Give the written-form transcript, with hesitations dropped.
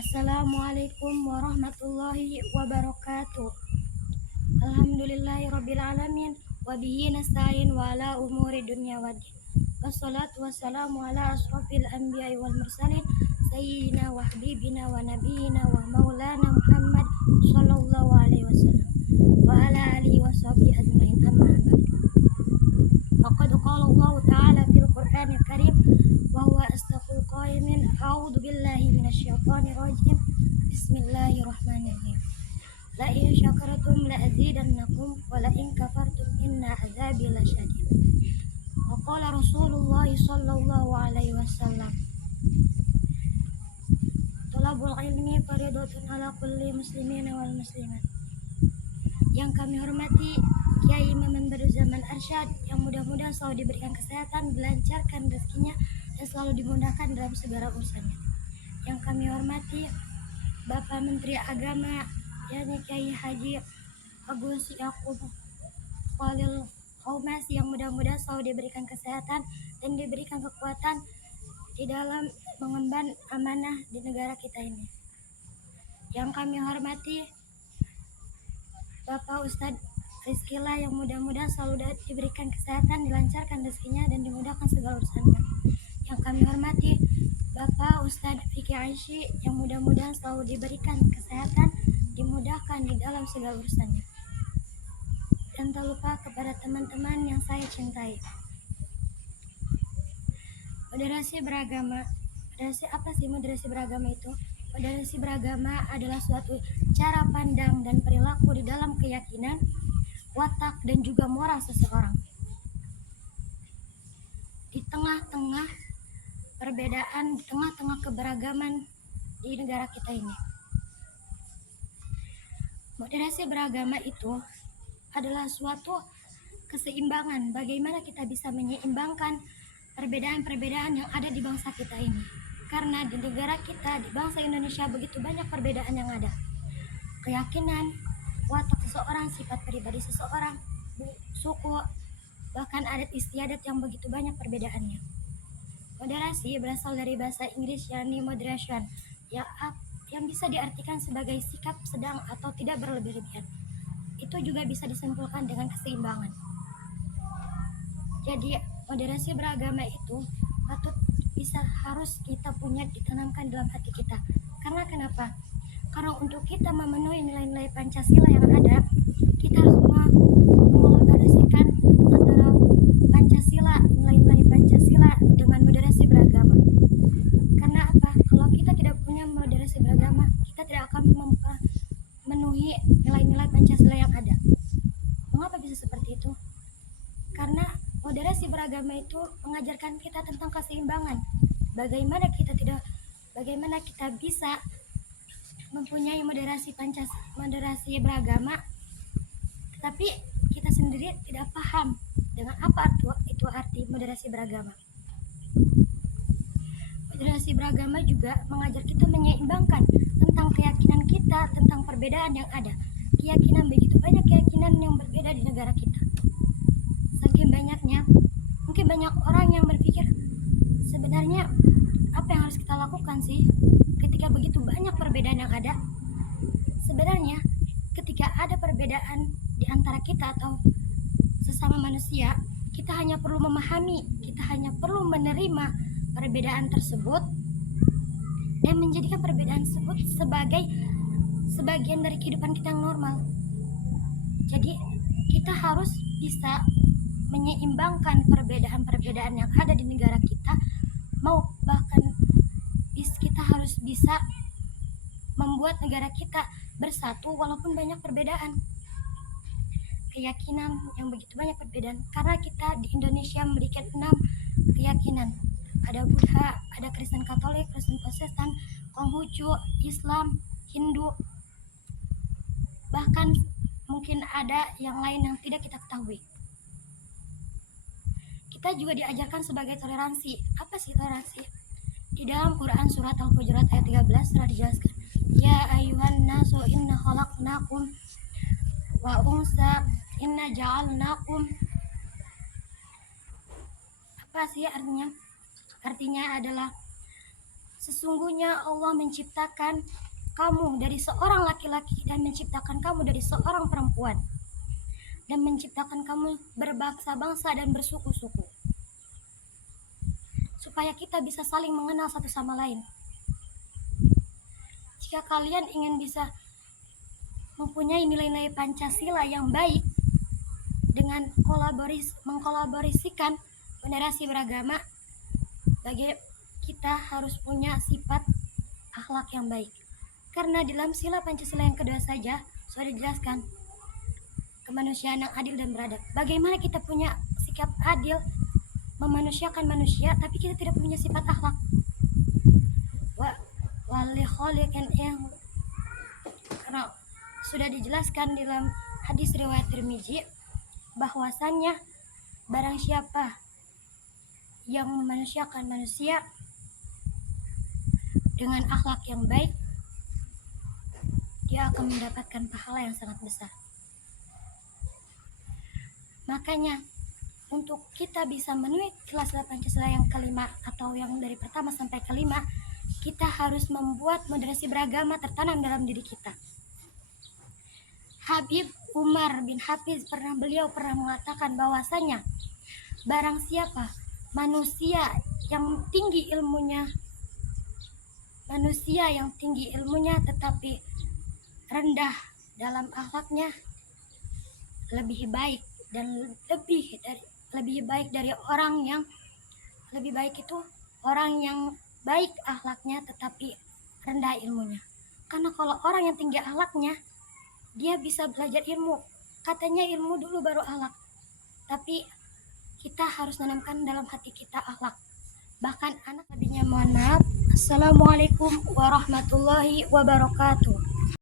Assalamualaikum warahmatullahi wabarakatuh. Alhamdulillahirabbil alamin wa bihi nasta'in wa ala umuri dunya waddin. Wassalatu wassalamu ala asrofil anbiya'i wal mursalin sayyidina wa habibina wa nabiyina wa maulana Muhammad sallallahu alaihi wasallam wa ala alihi wa sahbihi ajmain, amma ba'du. Faqad qala Allah ta'ala fil Qur'anil Karim wa huwa astaqul qaimin a'udzu billahi minasyaitonir rajim. Bismillahirrahmanirrahim. La in syakartum la azidannakum wa la in kafartum inna azabi lasyadid. Wa qala Rasulullah sallallahu alaihi wasallam, Thalabul ilmi fardhatun ala kulli muslimin wal muslimat. Yang kami hormati Kiai Imam Baru Zaman Arsyad, yang mudah-mudahan selalu diberikan kesehatan, dilancarkan rezekinya, dan selalu dimudahkan dalam segala urusannya. Yang kami hormati Bapak Menteri Agama, yakni Kiai Haji Agus Yakub Khalil Qaumas, yang mudah-mudahan selalu diberikan kesehatan dan diberikan kekuatan di dalam mengemban amanah di negara kita ini. Yang kami hormati Bapak Ustadz Rizkila, yang mudah-mudahan selalu diberikan kesehatan, dilancarkan rezekinya, dan dimudahkan segala urusannya. Yang kami hormati Bapak Ustadz Fikri Aishi, yang mudah-mudahan selalu diberikan kesehatan, dimudahkan di dalam segala urusannya. Dan tak lupa kepada teman-teman yang saya cintai. Moderasi beragama. Moderasi apa sih moderasi beragama itu? Moderasi beragama adalah suatu cara pandang dan perilaku di dalam keyakinan, watak, dan juga moral seseorang. Di tengah-tengah perbedaan, di tengah-tengah keberagaman di negara kita ini. Moderasi beragama itu adalah suatu keseimbangan. Bagaimana kita bisa menyeimbangkan perbedaan-perbedaan yang ada di bangsa kita ini. Karena di negara kita, di bangsa Indonesia, begitu banyak perbedaan yang ada. Keyakinan, watak seseorang, sifat pribadi seseorang, suku, bahkan adat istiadat yang begitu banyak perbedaannya. Moderasi berasal dari bahasa Inggris, yakni moderation, yang bisa diartikan sebagai sikap sedang atau tidak berlebih-lebihan. Itu juga bisa disimpulkan dengan keseimbangan. Jadi moderasi beragama itu harus kita punya, ditanamkan dalam hati kita. Karena kenapa? Karena untuk kita memenuhi nilai-nilai Pancasila yang ada, kita harus mengolaborasikan antara Pancasila, nilai-nilai Pancasila dengan moderasi beragama. Karena apa? Kalau kita tidak punya moderasi beragama, kita tidak akan memenuhi nilai-nilai Pancasila yang ada. Mengapa bisa seperti itu? Karena moderasi beragama itu mengajarkan kita tentang keseimbangan. Bagaimana kita bisa mempunyai moderasi beragama, tetapi kita sendiri tidak paham dengan apa itu arti moderasi beragama. Moderasi beragama juga mengajar kita menyeimbangkan tentang keyakinan kita, tentang perbedaan yang ada. Keyakinan, begitu banyak keyakinan yang berbeda di negara kita. Saking banyaknya, mungkin banyak orang yang berpikir, sebenarnya apa yang harus kita lakukan sih ketika begitu banyak perbedaan yang ada? Sebenarnya ketika ada perbedaan di antara kita atau sesama manusia, kita hanya perlu memahami, kita hanya perlu menerima perbedaan tersebut dan menjadikan perbedaan tersebut sebagai sebagian dari kehidupan kita yang normal. Jadi kita harus bisa menyeimbangkan perbedaan-perbedaan yang ada di negara kita, bahkan kita harus bisa membuat negara kita bersatu walaupun banyak perbedaan keyakinan yang begitu banyak perbedaan. Karena kita di Indonesia memiliki 6 keyakinan. Ada Buddha, ada Kristen Katolik, Kristen Protestan, Konghucu, Islam, Hindu, bahkan mungkin ada yang lain yang tidak kita ketahui. Kita juga diajarkan sebagai toleransi. Apa sih toleransi? Di dalam Quran surat Al-Hujurat ayat 13 telah dijelaskan, Ya ayuhan nasu inna khalaqnakum wa unsa inna ja'alnakum. Apa sih artinya? Artinya adalah Sesungguhnya Allah menciptakan kamu dari seorang laki-laki dan menciptakan kamu dari seorang perempuan, dan menciptakan kamu berbangsa-bangsa dan bersuku-suku, supaya kita bisa saling mengenal satu sama lain. Jika kalian ingin bisa mempunyai nilai-nilai Pancasila yang baik dengan mengkolaborasikan generasi beragama, bagi kita harus punya sifat akhlak yang baik. Karena di dalam sila Pancasila yang kedua saja sudah dijelaskan kemanusiaan yang adil dan beradab. Bagaimana kita punya sikap adil memanusiakan manusia tapi kita tidak punya sifat akhlak? Wali kholiqin yang karena sudah dijelaskan dalam hadis riwayat Tirmizi bahwasannya barang siapa yang memanusiakan manusia dengan akhlak yang baik, dia akan mendapatkan pahala yang sangat besar. Makanya untuk kita bisa memenuhi sila-sila Pancasila yang kelima atau yang dari pertama sampai kelima, kita harus membuat moderasi beragama tertanam dalam diri kita. Habib Umar bin Hafiz beliau pernah mengatakan bahwasanya barang siapa manusia yang tinggi ilmunya tetapi rendah dalam akhlaknya, lebih baik dari orang yang baik akhlaknya tetapi rendah ilmunya. Karena kalau orang yang tinggi akhlaknya, dia bisa belajar ilmu. Katanya ilmu dulu baru akhlak. Tapi kita harus menanamkan dalam hati kita akhlak. Bahkan anak tadinya mohon maaf. Assalamualaikum warahmatullahi wabarakatuh.